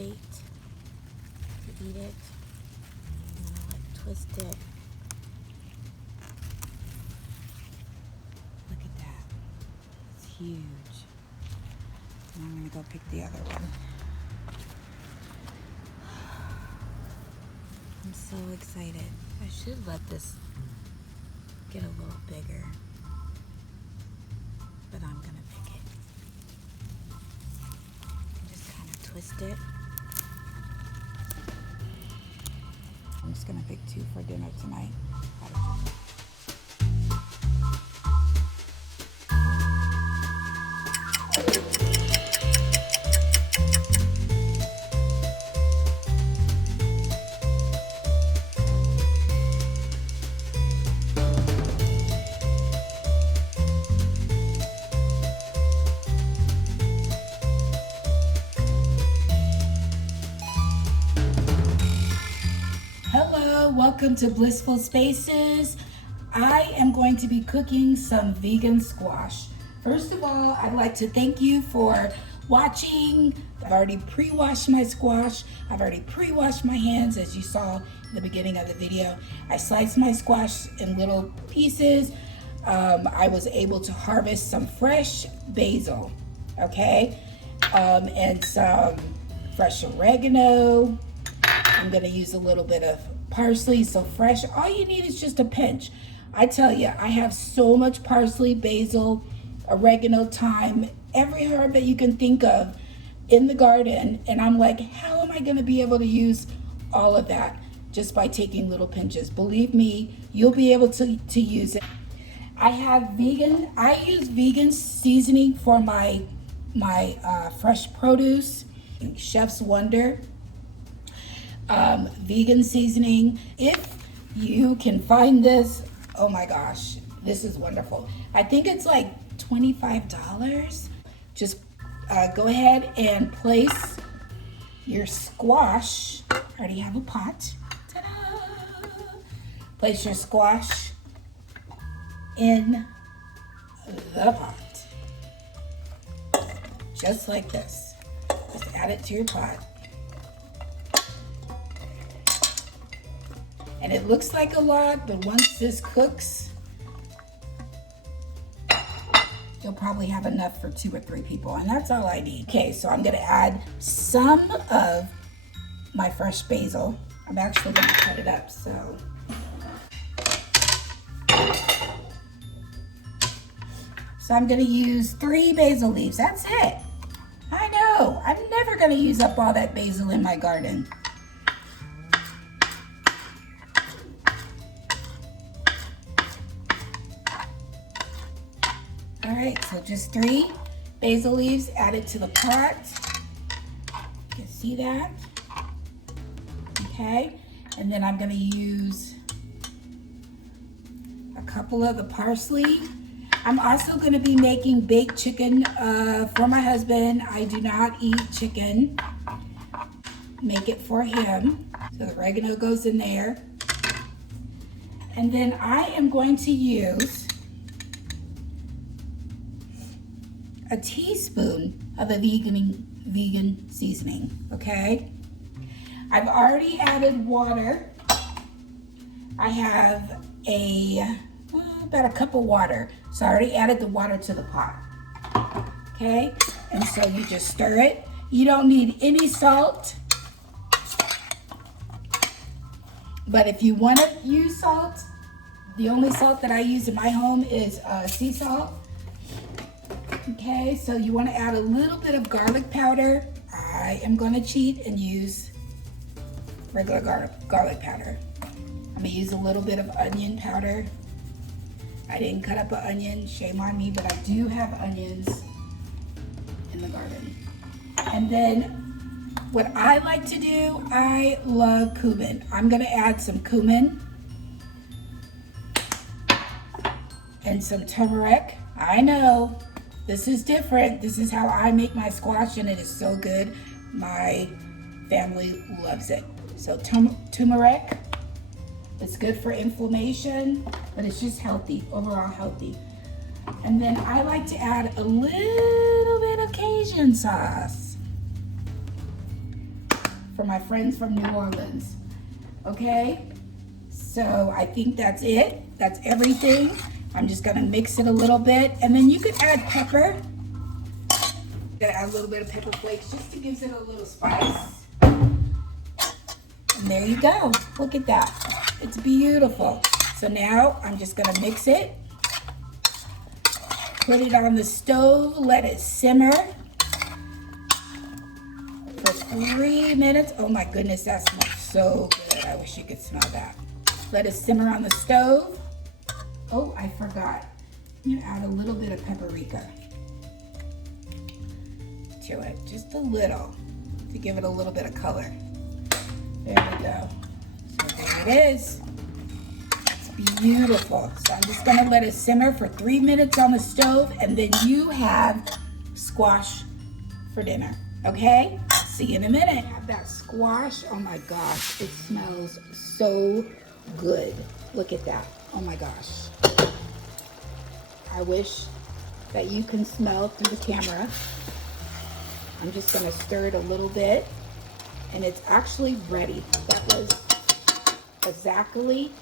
wait to eat it. I'm gonna like twist it. Look at that. It's huge. And I'm gonna go pick the other one. I'm so excited. I should let this get a little bigger, but I'm gonna pick it. Just kind of twist it. I'm just gonna pick 2 for dinner tonight. Hello, welcome to Blissful Spaces. I am going to be cooking some vegan squash. First of all, I'd like to thank you for watching. I've already pre-washed my squash. I've already pre-washed my hands, as you saw in the beginning of the video. I sliced my squash in little pieces. I was able to harvest some fresh basil, okay? And some fresh oregano. I'm gonna use a little bit of parsley, so fresh. All you need is just a pinch. I tell you, I have so much parsley, basil, oregano, thyme, every herb that you can think of in the garden. And I'm like, how am I gonna be able to use all of that just by taking little pinches? Believe me, you'll be able to use it. I use vegan seasoning for my fresh produce, Chef's Wonder. Vegan seasoning. If you can find this, oh my gosh, this is wonderful. I think it's like $25. Just go ahead and place your squash. I already have a pot. Ta-da! Place your squash in the pot. Just like this. Just add it to your pot. And it looks like a lot, but once this cooks, you'll probably have enough for 2 or 3 people, and that's all I need. Okay, so I'm gonna add some of my fresh basil. I'm actually gonna cut it up, so. So I'm gonna use 3 basil leaves, that's it. I know, I'm never gonna use up all that basil in my garden. All right, so just 3 basil leaves added to the pot. You can see that. Okay, and then I'm gonna use a couple of the parsley. I'm also gonna be making baked chicken for my husband. I do not eat chicken. Make it for him. So the oregano goes in there. And then I am going to use a teaspoon of a vegan seasoning, okay? I've already added water. I have about a cup of water. So I already added the water to the pot, okay? And so you just stir it. You don't need any salt. But if you wanna use salt, the only salt that I use in my home is sea salt. Okay, so you want to add a little bit of garlic powder. I am going to cheat and use regular garlic powder. I'm going to use a little bit of onion powder. I didn't cut up an onion, shame on me, but I do have onions in the garden. And then what I like to do, I love cumin. I'm going to add some cumin and some turmeric. I know. This is different. This is how I make my squash, and it is so good. My family loves it. So turmeric, it's good for inflammation, but it's just healthy, overall healthy. And then I like to add a little bit of Cajun sauce. for my friends from New Orleans. Okay, so I think that's it. That's everything. I'm just gonna mix it a little bit, and then you could add pepper. Add a little bit of pepper flakes just to give it a little spice. And there you go. Look at that. It's beautiful. So now I'm just gonna mix it. Put it on the stove, let it simmer for 3 minutes. Oh my goodness, that smells so good. I wish you could smell that. Let it simmer on the stove. Oh, I forgot. I'm gonna add a little bit of paprika to it, just a little, to give it a little bit of color. There we go. So there it is. It's beautiful. So I'm just gonna let it simmer for 3 minutes on the stove, and then you have squash for dinner, okay? See you in a minute. Have that squash. Oh my gosh, it smells so good. Look at that. Oh my gosh. I wish that you can smell through the camera. I'm just gonna stir it a little bit, and it's actually ready. That was exactly